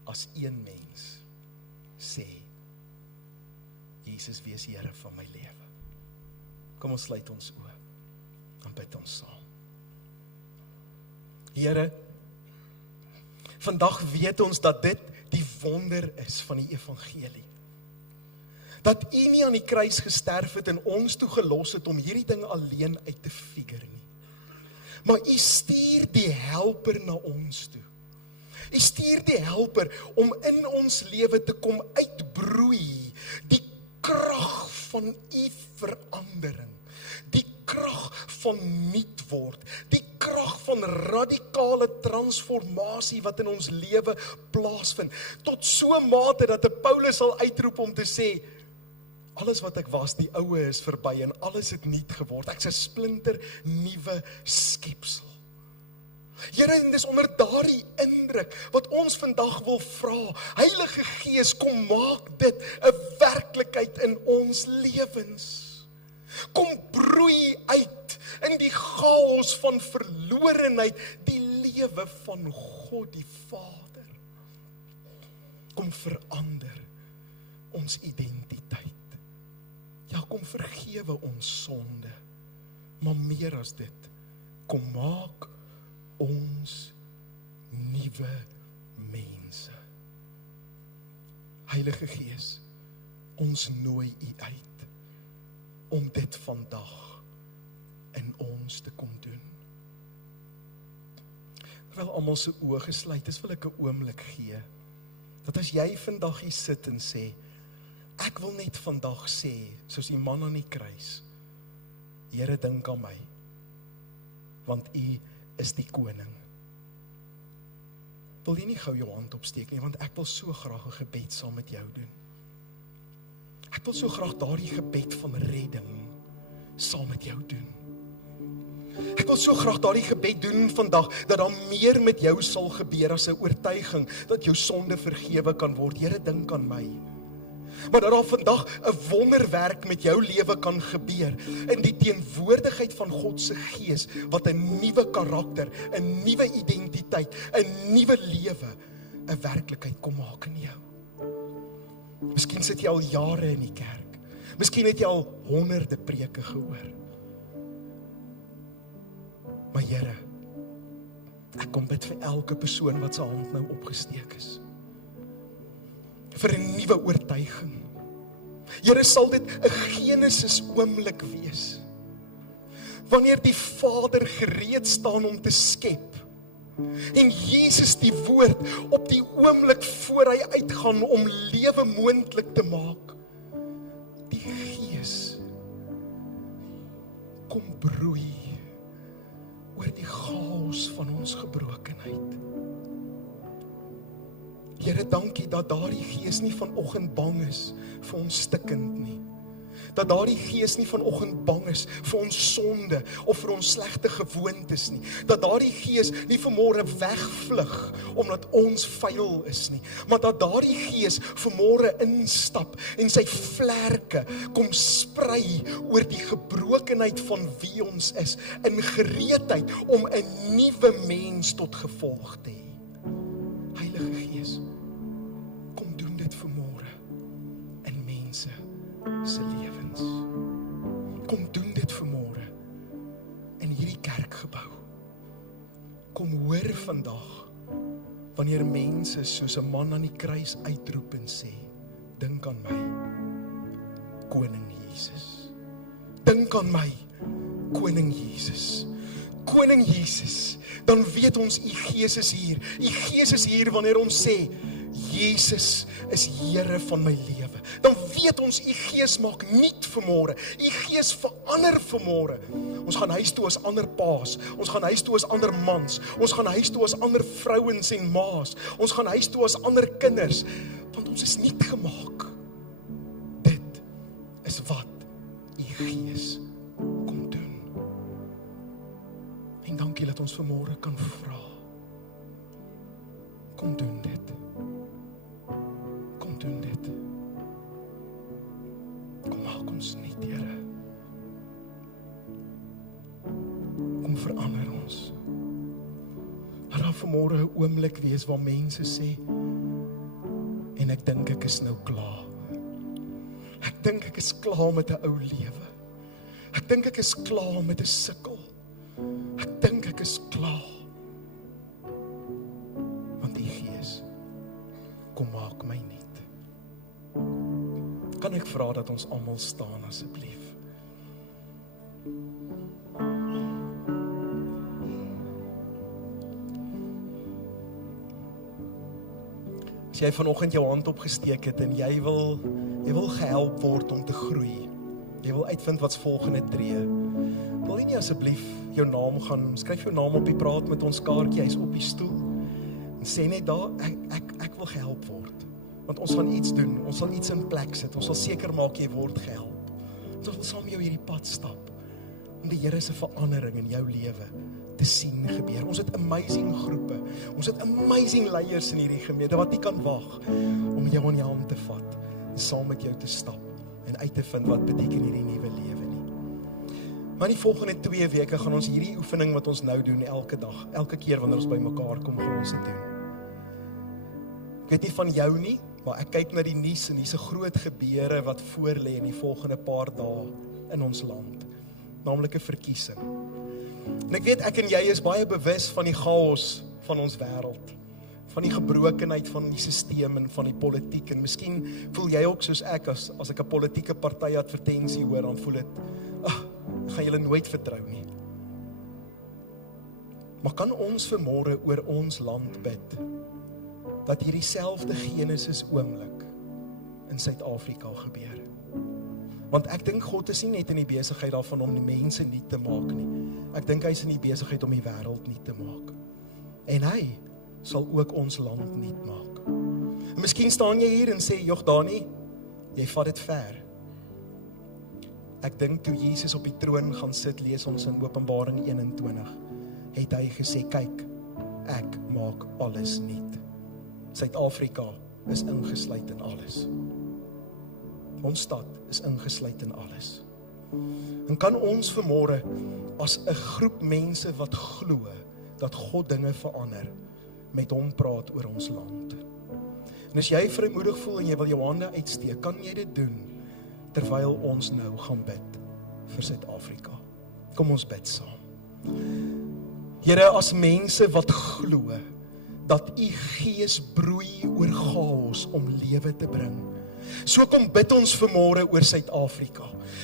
as een mens sê, Jesus wees Here van my lewe. Kom ons sluit ons oë, en bid ons saam. Here, vandag weet ons dat dit die wonder is van die evangelie. Dat U nie aan die kruis gesterf het en ons toe gelos het om hierdie ding alleen uit te figure nie. Maar U stuur die helper na ons toe. U stuur die helper om in ons lewe te kom uitbroei, die krag van U verandering, die krag van nuut word, die krag van radikale transformasie wat in ons lewe plaasvind, tot so mate dat 'n Paulus sal uitroep om te sê, alles wat ek was, die oue is verby en alles het nuut geword, ek's 'n splinter nuwe skepsel. Here, en dis onder daardie indruk wat ons vandag wil vra, Heilige Gees, kom maak dit 'n werklikheid in ons lewens. Kom broei uit in die chaos van verlorenheid die lewe van God die Vader. Kom verander ons identiteit. Ja, kom vergewe ons sonde, maar meer as dit, kom maak ons nuwe mense. Heilige Gees, ons nooi U uit om dit vandag in ons te kom doen. Terwyl almal se oë gesluit is, wil ek 'n oomblik gee, dat as jy vandag hier sit en sê, ek wil net vandag sê, soos die man aan die kruis, Here, dink aan my, want U is die koning. Wil jy nie gou jou hand opsteek nie, want ek wil so graag 'n gebed saam met jou doen. Ek wil so graag daardie gebed van redding saam met jou doen. Ek wil so graag daardie gebed doen vandag, dat daar meer met jou sal gebeur as 'n oortuiging, dat jou sonde vergewe kan word. Here, dink aan my. Maar dat daar vandag 'n wonderwerk met jou lewe kan gebeur, in die teenwoordigheid van God se Gees, wat 'n nuwe karakter, 'n nuwe identiteit, 'n nuwe lewe, 'n werklikheid kom maak in jou. Miskien sit jy al jare in die kerk, miskien het jy al honderde preke gehoor. Maar Here, ek kom bid vir elke persoon wat sy hand nou opgesteek is, vir 'n nuwe oortuiging. Here, sal dit 'n Genesis oomblik wees, wanneer die Vader gereed staan om te skep, en Jesus die woord op die oomblik voor hy uitgaan om lewe moontlik te maak. Die Gees kom broei oor die chaos van ons gebrokenheid. Here, dankie dat daardie Gees nie vanoggend bang is vir ons stikkend nie, Dat daardie gees nie vanoggend bang is vir ons sonde of vir ons slegte gewoontes nie. Dat daardie gees nie vanmôre wegvlug omdat ons vuil is nie, maar dat daardie gees vanmôre instap en sy vlerke kom sprei oor die gebrokenheid van wie ons is, in gereedheid om 'n nuwe mens tot gevolg te hê. Heilige Gees, kom doen dit vanmôre in mense se lewens. Kom doen dit vanmôre in hierdie kerkgebou. Kom hoor vandag wanneer mense soos 'n man aan die kruis uitroep en sê, dink aan my, Koning Jesus. Dink aan my, Koning Jesus. Koning Jesus, dan weet ons, U Gees is hier. U Gees is hier wanneer ons sê, Jesus is Here van my lewe. Dan weet ons, U Gees maak nuut vanmôre. U Gees verander vanmôre. Ons gaan huis toe as ander paas. Ons gaan huis toe as ander mans. Ons gaan huis toe as ander vrouens en maas. Ons gaan huis toe as ander kinders. Want ons is nuut gemaak. Dit is wat U Gees kom doen. En dankie dat ons vanmôre kan vra. Kom doen dit. Kom doen dit. Kom maak ons nuut, Here. Kom verander ons. Laat daar vanmôre 'n oomblik wees waar mense sê, en ek dink ek is nou klaar. Ek dink ek is klaar met 'n ou lewe. Ek dink ek is klaar met 'n sukkel. Ek dink ek is klaar. Want die Gees, kom maak my nuut. Kan ek vra dat ons almal staan asseblief? As jy vanoggend jou hand opgesteek het en jy wil gehelp word om te groei. Jy wil uitvind wat's volgende tree. Wil jy nie asseblief jou naam gaan, skryf jou naam op die praat met ons kaartjie, hy's op die stoel. En sê net daar, ek wil gehelp word. Want ons gaan iets doen, ons sal iets in plek sit, ons sal seker maak jy word gehelp. Ons wil saam jou hierdie pad stap, om die Here se verandering in jou lewe te sien gebeur. Ons het amazing groepe, ons het amazing leiers in hierdie gemeente, wat nie kan wag om jou aan die hand te vat, en saam met jou te stap, en uit te vind wat beteken hierdie nuwe lewe nie. Maar die volgende 2 weke gaan ons hierdie oefening wat ons nou doen, elke dag, elke keer wanneer ons by mekaar kom, gaan ons dit doen. Ek weet nie van jou nie, maar ek kyk na die nuus en hier's 'n groot gebeure wat voor lê in die volgende paar dae in ons land, naamlik 'n verkiesing. En ek weet ek en jy is baie bewus van die chaos van ons wêreld, van die gebrokenheid van die stelsel en van die politiek, en miskien voel jy ook soos ek, as ek 'n politieke party advertensie hoor, dan voel dit, ek gaan julle nooit vertrou nie. Maar kan ons vanmôre oor ons land bid, dat hierdie selfde Genesis oomblik in Suid-Afrika gebeur? Want ek dink God is nie net in die besigheid daarvan om die mense nuut te maak nie. Ek dink hy is in die besigheid om die wêreld nuut te maak. En hy sal ook ons land nuut maak. En miskien staan jy hier en sê, "Jog Dani, jy vat dit ver." Ek dink toe Jesus op die troon gaan sit, lees ons in Openbaring 21, het hy gesê, "Kyk, ek maak alles nuut." Suid-Afrika is ingesluit in alles. Ons stad is ingesluit in alles. En kan ons vanmôre as 'n groep mense wat glo dat God dinge verander, met hom praat oor ons land. En as jy vrymoedig voel en jy wil jou hande uitsteek, kan jy dit doen terwyl ons nou gaan bid vir Suid-Afrika. Kom ons bid saam. Here, as mense wat glo dat U Gees broei oor chaos om lewe te bring, so kom bid ons vanmôre oor Suid-Afrika.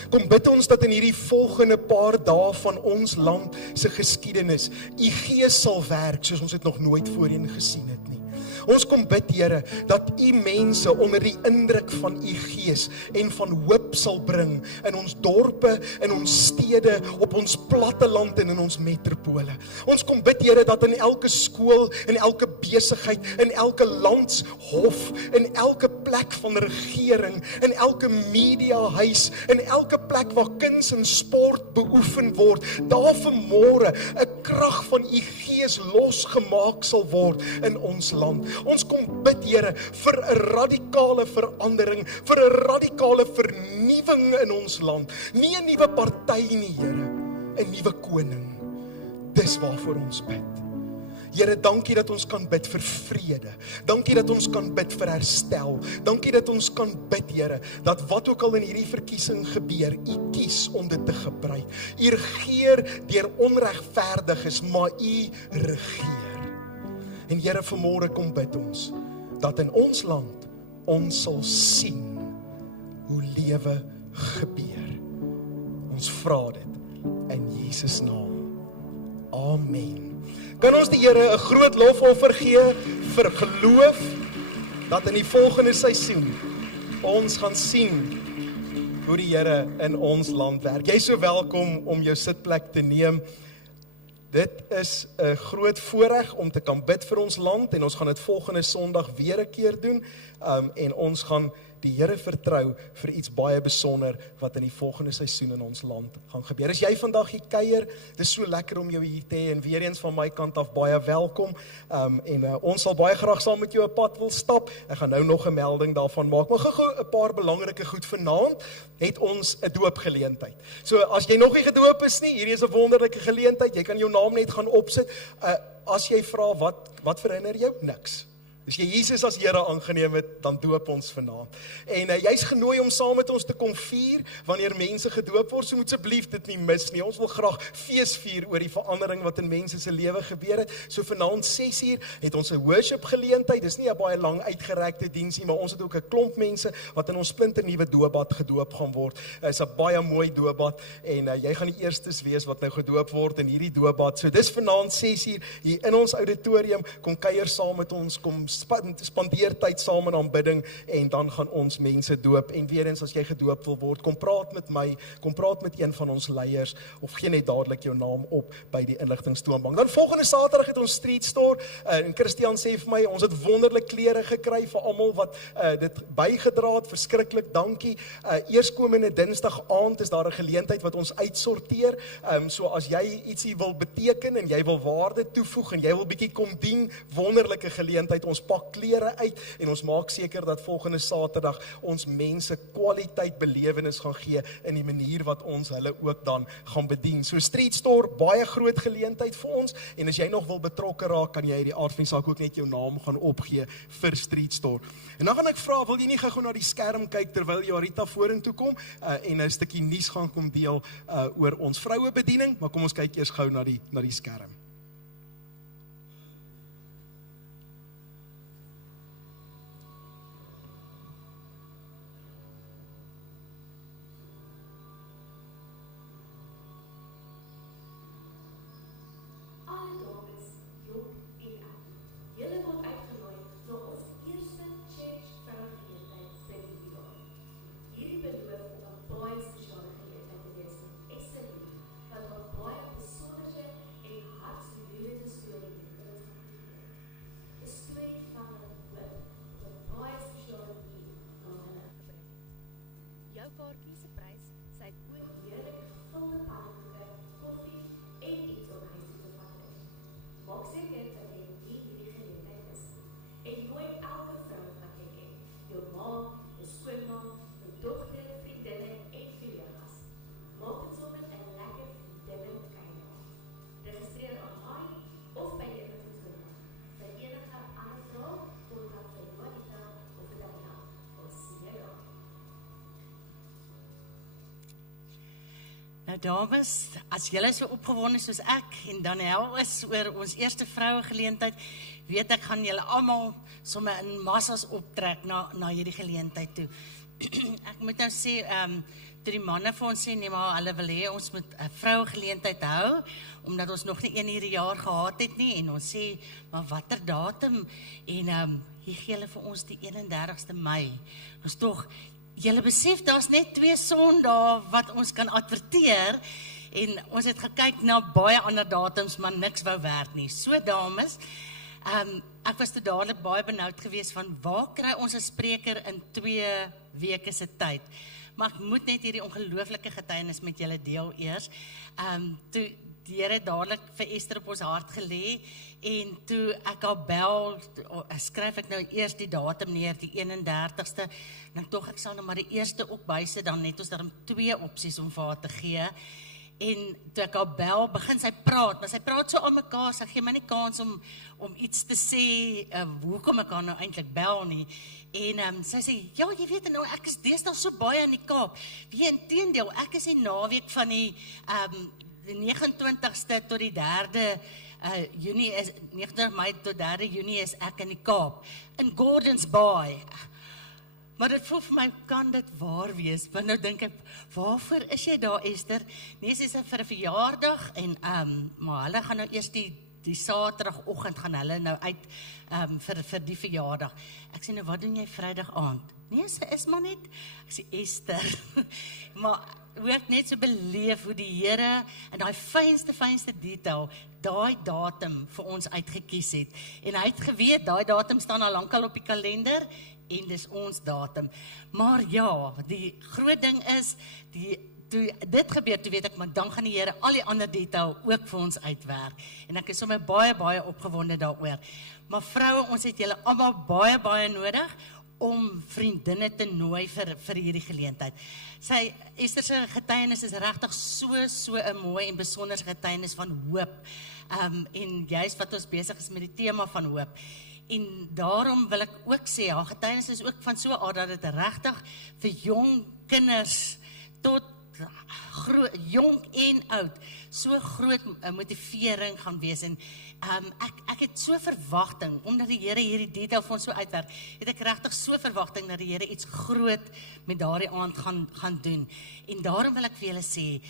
Kom bid ons dat in hierdie volgende paar dae van ons land se geskiedenis, U Gees sal werk soos ons dit nog nooit voorheen gesien het nie. Ons kom bid, Here, dat U mense onder die indruk van U Gees en van hoop sal bring in ons dorpe, in ons stede, op ons platteland en in ons metropole. Ons kom bid, Here, dat in elke skool, in elke besigheid, in elke landshof, in elke plek van regering, in elke mediahuis, in elke plek waar kuns en sport beoefen word, daar vanmôre 'n krag van U Gees losgemaak sal word in ons land. Ons kom bid, Here, vir 'n radikale verandering, vir 'n radikale vernuwing in ons land. Nie 'n nuwe party nie, Here, 'n nuwe koning. Dis waarvoor ons bid. Here, dankie dat ons kan bid vir vrede. Dankie dat ons kan bid vir herstel. Dankie dat ons kan bid, Here, dat wat ook al in hierdie verkiesing gebeur, U kies om dit te gebruik. U regeer deur onregverdig is, maar U regeer. En Here, vanmôre kom bid ons, dat in ons land, ons sal sien hoe lewe gebeur. Ons vra dit in Jesus naam. Amen. Kan ons die Here 'n groot lofoffer gee vir geloof, dat in die volgende seisoen ons gaan sien hoe die Here in ons land werk. Jy is so welkom om jou sitplek te neem. Dit is 'n groot voorreg om te kan bid vir ons land en ons gaan dit volgende Sondag weer 'n keer doen en ons gaan die Here vertrou vir iets baie besonder wat in die volgende seisoen in ons land gaan gebeur. As jy vandag hier kuier, dis so lekker om jou hier te hê en weer eens van my kant af baie welkom. Ons sal baie graag saam met jou 'n pad wil stap. Ek gaan nou nog 'n melding daarvan maak, maar gou-gou 'n paar belangrike goed. Vanaand het ons 'n doopgeleentheid. So as jy nog nie gedoop is nie, hierdie is 'n wonderlike geleentheid. Jy kan jou naam net gaan opsit. As jy vra wat herinner jou? Niks. As jy Jesus as Here aangeneem het, dan doop ons vanaand. En jy's genooi om saam met ons te kom vier, wanneer mense gedoop word, so moet asseblief dit nie mis nie. Ons wil graag fees vier oor die verandering wat in mense se lewe gebeur het. So vanaand 6:00 het ons 'n worship geleentheid. Dis nie 'n baie lang uitgerekte diens nie, maar ons het ook 'n klomp mense wat in ons splinternuwe doopbad gedoop gaan word. Is 'n baie mooi doopbad en jy gaan die eerstes wees wat nou gedoop word in hierdie doopbad. So dis vanaand 6:00 hier in ons auditorium. Kom kuier saam met ons, kom spandeer tyd saam in aanbidding en dan gaan ons mense doop. En weer eens, as jy gedoop wil word, kom praat met my, kom praat met een van ons leiers of gee net dadelik jou naam op by die inligtingstoonbank. Dan volgende Saterdag het ons street store en Christian sê vir my, ons het wonderlike klere gekry vir almal wat dit bygedra het, verskriklik dankie. Eerskomende Dinsdag aand is daar 'n geleentheid wat ons uitsorteer. So as jy ietsie wil beteken en jy wil waarde toevoeg en jy wil bietjie kom dien, wonderlike geleentheid. Ons pak klere uit en ons maak seker dat volgende Saterdag ons mense kwaliteit belewenis gaan gee in die manier wat ons hulle ook dan gaan bedien. So Street Store, baie groot geleentheid vir ons en as jy nog wil betrokke raak, kan jy uit die aard van die saak ook net jou naam gaan opgee vir Street Store. En dan gaan ek vra, wil jy nie gou na die skerm kyk terwyl Jarita vorentoe kom en 'n stukkie nuus gaan kom deel oor ons vrouebediening, maar kom ons kyk eers gou na die skerm. Nou dames, as julle so opgewonde soos ek en Daniel is oor ons eerste vrouegeleentheid, weet ek gaan julle almal sommer in massas optrek na hierdie geleentheid toe. Ek moet nou sê, toe die manne vir ons sê, nee maar hulle wil hê ons moet 'n vrougeleentheid hou, omdat ons nog nie 1 uur 'n jaar gehad het nie, en ons sê, maar watter datum, en hier gee hulle vir ons die 31ste Mei, ons tog, julle besef, daar's net 2 Sondae wat ons kan adverteer, en ons het gekyk na baie ander datums, maar niks wou werk nie. So dames, ek was toe dadelik baie benoud geweest van, waar kry ons 'n spreker in 2 weke se tyd? Maar ek moet net hierdie ongelooflike getuienis met julle deel eers. Toe die Here het dadelik vir Esther op ons hart gelê, en toe ek haar bel, skryf ek nou eers die datum neer, die 31ste, en tog ek sal nou maar die eerste ook bysit, dan net ons daar 2 opsies om vir haar te gee. En toe ek haar bel, begin sy praat, maar sy praat so aan mekaar, sy gee my nie kans om iets te sê, hoekom ek haar nou eintlik bel nie. En sy sê, ja, jy weet nou, ek is deesdae so baie in die Kaap. Inteendeel, ek is die naweek van die 29ste tot die 3de Junie, 29 Mei tot 3de Junie is ek in die Kaap, in Gordons Bay. Maar dit voel vir my, kan dit waar wees? Want nou dink ek, waarvoor is jy daar, Esther? Nee, sy sê vir 'n verjaardag, en maar hulle gaan nou eers die Saterdagoggend gaan hulle nou uit vir die verjaardag. Ek sê nou, wat doen jy Vrydag aand? Nee, sy is maar net, ek sê Esther, maar hoe ek net so beleef hoe die Here in daai fynste detail daai datum vir ons uitgekies het. En hy het geweet, daai datum staan al lankal op die kalender, en dis ons datum. Maar ja, die groot ding is, toe dit gebeur, toe weet ek, maar dan gaan die Here al die ander detail ook vir ons uitwerk. En ek is sommer baie opgewonde daaroor. Maar vroue, ons het julle almal baie nodig, om vriendinne te nooi vir hierdie geleentheid. Esther se getuienis is regtig so 'n mooi en besonder getuienis van hoop. En juist wat ons besig is met die tema van hoop. En daarom wil ek ook sê, haar getuienis is ook van so 'n aard dat dit regtig vir jong kinders tot jonk en oud so groot motivering gaan wees. En ek het so verwagting, omdat die Here hierdie detail vir ons so uitwerk, het ek regtig so verwagting dat die Here iets groot met daardie aand gaan doen. En daarom wil ek vir julle sê,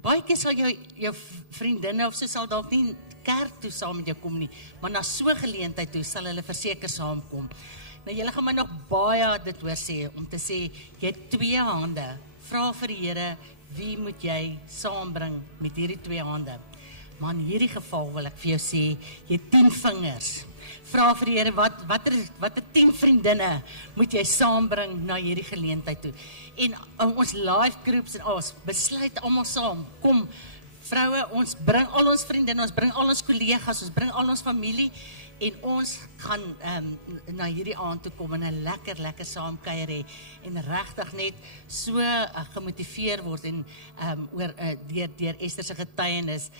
baie keer sal jou vriendinne of so sal dalk nie kerk toe saam met jou kom nie, maar na so geleentheid toe sal hulle verseker saamkom. Nou julle gaan my nog baie dit hoor sê, om te sê, jy het 2 hande, vra vir die Here, wie moet jy saambring met hierdie 2 hande? Maar in hierdie geval wil ek vir jou sê, jy het 10 vingers. Vra vir die Here, watter 10 vriendinne moet jy saambring na hierdie geleentheid toe? En ons live groups en ons besluit almal saam, kom vroue, ons bring al ons vriendinne, ons bring al ons kollegas, ons bring al ons familie, en ons gaan na hierdie aand toe kom en 'n lekker saamkuier hê, en regtig net so gemotiveer word en deur Esther se getuienis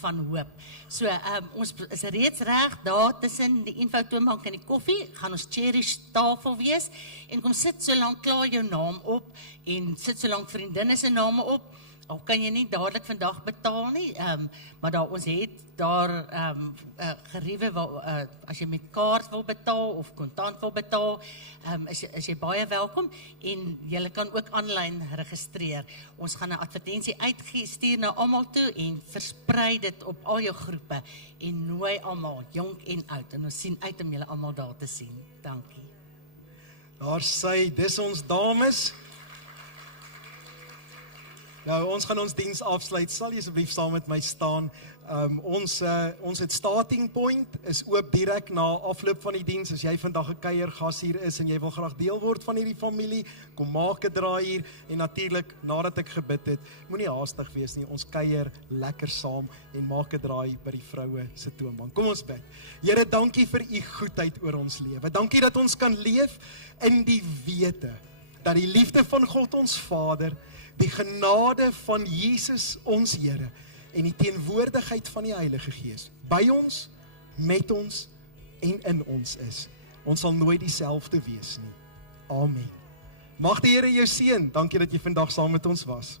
van hoop. So ons is reeds reg daar tussen die infotoonbank en die koffie, gaan ons cherish tafel wees, en kom sit so lank klaar jou naam op, en sit so lank vriendinne se name op. Al kan jy nie dadelik vandag betaal nie, maar ons het daar geriewe, as jy met kaart wil betaal of kontant wil betaal, is jy baie welkom, en jy kan ook aanlyn registreer. Ons gaan 'n advertensie uitstuur na almal toe, en versprei dit op al jou groepe, en nooi almal, jonk en oud, en ons sien uit om julle almal daar te sien. Dankie. Daar sê, dis ons dames. Nou, ons gaan ons diens afsluit. Sal jy asseblief saam met my staan? Ons het starting point, is oop direk na afloop van die diens. As jy vandag 'n kuiergas hier is en jy wil graag deel word van hierdie familie, kom maak 'n draai hier, en natuurlik, nadat ek gebid het, moenie haastig wees nie, ons kuier lekker saam en maak 'n draai by die vroue se toonbank. Kom ons bid. Here, dankie vir u goedheid oor ons lewe. Dankie dat ons kan leef in die wete dat die liefde van God ons Vader, die genade van Jesus ons Here en die teenwoordigheid van die Heilige Gees by ons, met ons en in ons is. Ons sal nooit dieselfde wees nie. Amen. Mag die Here jou seën. Dankie dat jy vandag saam met ons was.